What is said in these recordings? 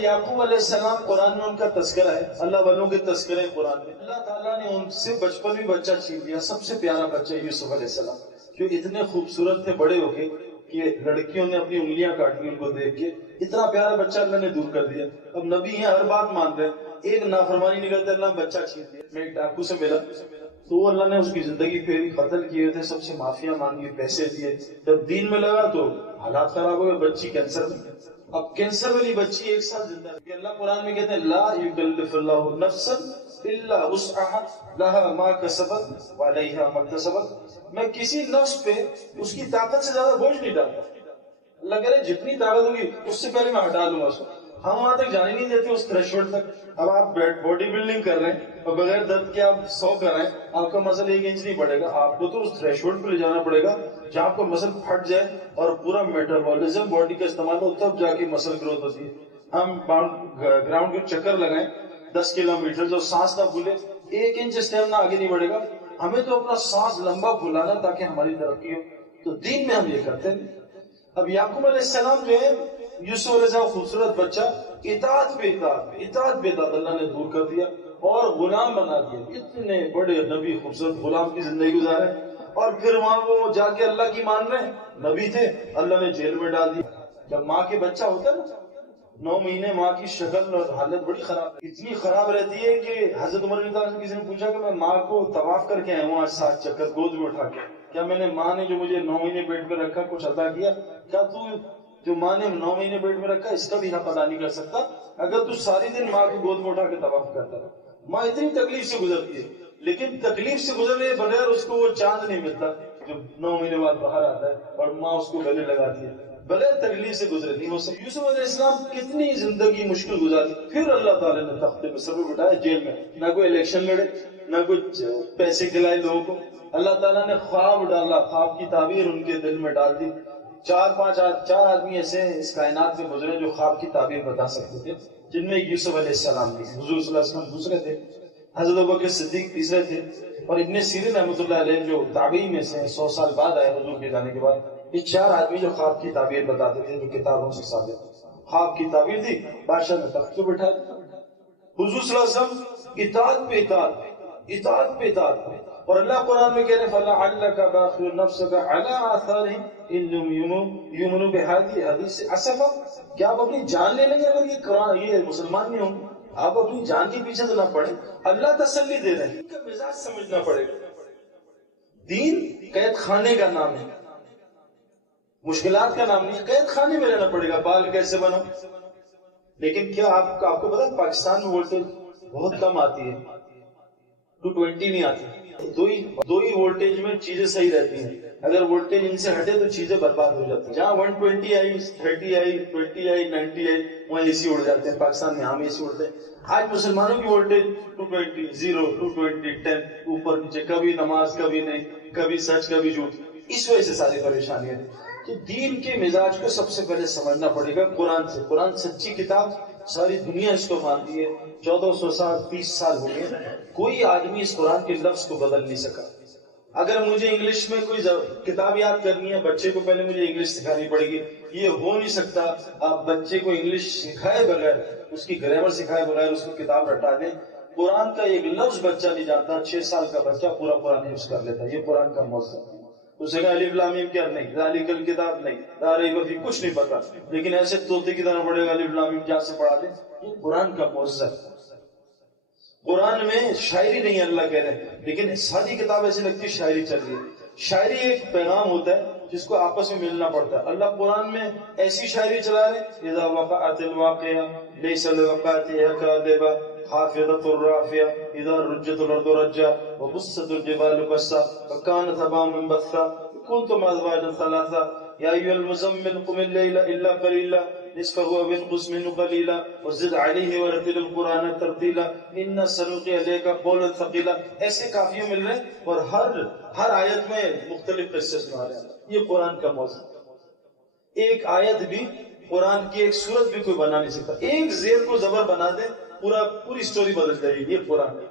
یعقوب علیہ السلام قرآن میں ان کا تذکرہ ہے، اللہ والوں کے تذکرے قرآن میں۔ اللہ تعالیٰ نے ان سے بچپن میں بچہ چھین لیا، سب سے پیارا بچہ یوسف علیہ السلام، جو اتنے خوبصورت تھے بڑے ہو کے کہ لڑکیوں نے اپنی انگلیاں کاٹی ان کو دیکھ کے، اتنا پیارا بچہ اللہ نے دور کر دیا۔ اب نبی ہیں، ہر بات مان رہے ہیں، ایک نافرمانی نہیں کرتے، اللہ نے بچہ چھین لیا۔ میں ایک ڈاکو سے ملا تو اللہ نے اس کی زندگی پھیری، قتل کیے تھے، سب سے معافیاں مانگی، پیسے دیے، جب دین میں لگا تو حالات خراب ہو گئے، بچی کینسر میں۔ اب کینسر والی بچی ایک سال زندہ رہی۔ اللہ قرآن میں کہتے ہیں لا یکلف اللہ نفسا الا وسعها لها ما کسبت وعلیہا ما اکتسبت، میں کسی نفس پہ اس کی طاقت سے زیادہ بوجھ نہیں ڈالتا۔ اللہ کہہ رہے جتنی طاقت ہوگی اس سے پہلے میں ہٹا دوں گا اس کو۔ ہم وہاں تک جانے نہیں دیتے اس تھریشولڈ تک۔ اب آپ باڈی بلڈنگ کر رہے ہیں اور بغیر درد کے آپ 100 کر رہے ہیں، آپ کا مسل 1 انچ نہیں بڑھے گا، آپ کو تو اس تھریشولڈ پہ لے جانا پڑے گا جہاں آپ کا مسل پھٹ جائے اور پورا میٹابولزم باڈی کا استعمال ہو، تب جا کے مسل گروتھ ہوتی ہے۔ ہم گراؤنڈ کے چکر لگائیں 10 کلومیٹر، جو سانس نہ پھولے، 1 انچ اسٹیمنا آگے نہیں بڑھے گا۔ ہمیں تو اپنا سانس لمبا پھولانا تاکہ ہماری ترقی ہو، تو دین میں ہم یہ کرتے ہیں۔ اب یعقوب علیہ السلام جو ہے، یوسف علیہ السلام خوبصورت بچہ، اطاعت پہ اطاعت اللہ نے دور کر دیا اور غلام بنا دیا۔ اتنے بڑے نبی خوبصورت غلام کی زندگی گزارے، اور پھر وہاں وہ جا کے اللہ کی مان رہے ہیں، نبی تھے، اللہ نے جیل میں ڈال دیا۔ جب ماں کے بچہ ہوتا ہے نا 9 مہینے، ماں کی شکل اور حالت بڑی خراب، اتنی خراب رہتی ہے کہ حضرت عمر رضی اللہ عنہ سے کسی نے پوچھا کہ میں ماں کو طواف کر کے آیا ہوں آج 7 چکر گود میں اٹھا کے، کیا میں نے ماں نے جو مجھے 9 مہینے پیٹ میں رکھا کچھ عطا کیا؟ کیا تو جو ماں نے 9 مہینے پیٹ میں رکھا اس کا بھی حق ادا نہیں کر سکتا اگر تو ساری دن ماں کو گود میں اٹھا کے طواف کرتا ہے؟ ماں اتنی تکلیف سے گزرتی ہے، لیکن تکلیف سے گزرنے بغیر اس کو وہ چاند نہیں ملتا جو 9 مہینے بعد باہر آتا ہے اور ماں اس کو گلے لگاتی ہے، بغیر تکلیف سے گزرے نہیں ہو سکتی۔ یوسف علیہ السلام کتنی زندگی مشکل گزاری، پھر اللہ تعالیٰ نے تخت مصر میں بٹھایا، جیل میں، نہ کوئی الیکشن لڑے، نہ کچھ پیسے کھلائے لوگوں کو۔ اللہ تعالیٰ نے خواب ڈالا، خواب کی تعبیر ان کے دل میں ڈال دی۔ 4 آدمی ایسے اس کائنات میں گزرے جو خواب کی تعبیر بتا سکتے تھے، جن میں یوسف علیہ السلام تھے، حضور صلی اللہ علیہ وسلم دوسرے تھے، حضرت ابوبکر صدیق تیسرے تھے، اور ابن سیرین رحمۃ اللہ علیہ جو تابعی میں سے 100 سال بعد آئے حضور کے جانے کے بعد، یہ 4 آدمی جو خواب کی تعبیر بتاتے تھے، جو کتابوں سے ثابت خواب کی تعبیر تھی، بادشاہ نے تخت پہ بٹھا دیا۔ حضور صلی اللہ علیہ وسلم اطاعت پہ اطاعت، اور اللہ قرآن میں کہہ رہے فَلَعَلَّكَ بَاخِعٌ نَفْسَكَ عَلَىٰ آثَارِهِمْ إِن لَّمْ يُؤْمِنُوا بِهَٰذِهِ الْحَدِيثِ أَسَفًا، کیا آپ اپنی جان لے لیں گے اگر یہ مسلمان نہیں ہوں گے؟ آپ اپنی جان کے پیچھے تو نہ پڑیں، اللہ تسلی دے رہے ہیں۔ ان کا مزاج سمجھنا پڑے گا۔ دین قید خانے کا نام ہے، مشکلات کا نام نہیں، قید خانے میں رہنا پڑے گا۔ بال کیسے بنو، لیکن کیا آپ کو پتا ہے پاکستان میں وولٹیج بہت کم آتی ہے، 220 نہیں آتی، دو ہی وولٹیج میں چیزیں صحیح رہتی ہیں، اگر وولٹیج ان سے ہٹے تو چیزیں برباد ہو جاتی ہیں۔ جہاں 120 آئی، 30 آئی، 20 آئی، 90 آئی، وہاں اے سی اڑ جاتے ہیں۔ پاکستان میں ہم اے سی اڑتے ہیں۔ آج مسلمانوں کی وولٹیج 220، 0، 220، 10، اوپر نیچے، کبھی نماز کبھی نہیں، کبھی سچ کبھی جھوٹ، اس وجہ سے ساری پریشانیاں۔ تو دین کے مزاج کو سب سے پہلے سمجھنا پڑے گا قرآن سے۔ قرآن سچی کتاب، ساری دنیا اس کو مانتی ہے، 1400 سال 30 سال ہو گئے، کوئی آدمی اس قرآن کے لفظ کو بدل نہیں سکا۔ اگر مجھے انگلش میں کوئی کتاب یاد کرنی ہے، بچے کو پہلے مجھے انگلش سکھانی پڑے گی، یہ ہو نہیں سکتا۔ آپ بچے کو انگلش سکھائے بغیر، اس کی گرامر سکھائے بغیر اس کو کتاب رٹا دیں، قرآن کا ایک لفظ بچہ نہیں جانتا، 6 سال کا بچہ پورا قرآن حفظ کر لیتا ہے۔ یہ قرآن کا معجزہ ہے۔ اسے کہا الف لام میم کیا نہیں، ذالک الکتاب نہیں، لا ریب فیہ کچھ نہیں پتا، لیکن ایسے طوطے کی طرح پڑھے گا الف لام میم کیا سے پڑھا دیں۔ یہ قرآن کا معجزہ ہے۔ قرآن میں شاعری نہیں ہے، اللہ کہہ رہے ہیں، لیکن ساری کتاب ایسی لگتی ہے شاعری چل رہی ہے۔ شاعری ایک پیغام ہوتا ہے جس کو آپس میں ملنا پڑتا ہے۔ اللہ قرآن میں ایسی شاعری چلا رہے، اذا وقعت الواقعہ لیس لوقعتها کاذبہ خافضۃ رافعہ اذا رجت الارض رجا وبست الجبال بسا فكانت هباء منبثا كنتم ازواجا ثلاثا يا ايها المزمل قم الليل الا قليلا نصفه او انقص منه قليلا وزد عليه ورتل القرآن ترتیلا ان سنلقي عليك قولا ثقيلا۔ ایسے کافیوں مل رہے ہیں اور ہر آیت میں مختلف قصے سنا رہے ہیں۔ یہ قرآن کا موضوع، ایک آیت بھی قرآن کی ایک سورت بھی کوئی بنا نہیں سکتا، ایک زیر کو زبر بنا دے پوری سٹوری بدل جائے گی۔ یہ قرآن ہے۔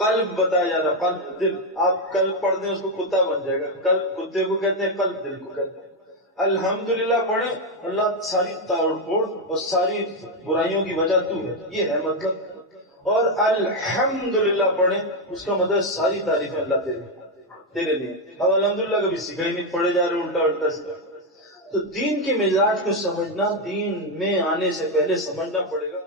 قلب بتایا جا رہا، قلب دل، آپ قلب پڑھ دیں اس کو کتا بن جائے گا، قلب کتے کو کہتے ہیں، قلب دل کو کہتے ہیں۔ الحمدللہ پڑھیں اللہ ساری توڑ پھوڑ اور ساری برائیوں کی وجہ تو ہے، یہ ہے مطلب. اور الحمدللہ پڑھیں اس کا مطلب ساری تعریفیں اللہ تیرے لیے. اب الحمدللہ کبھی سکھا ہی نہیں، پڑھے جا رہے الٹا الٹا سکھا. تو دین کے مزاج کو سمجھنا، دین میں آنے سے پہلے سمجھنا پڑے گا.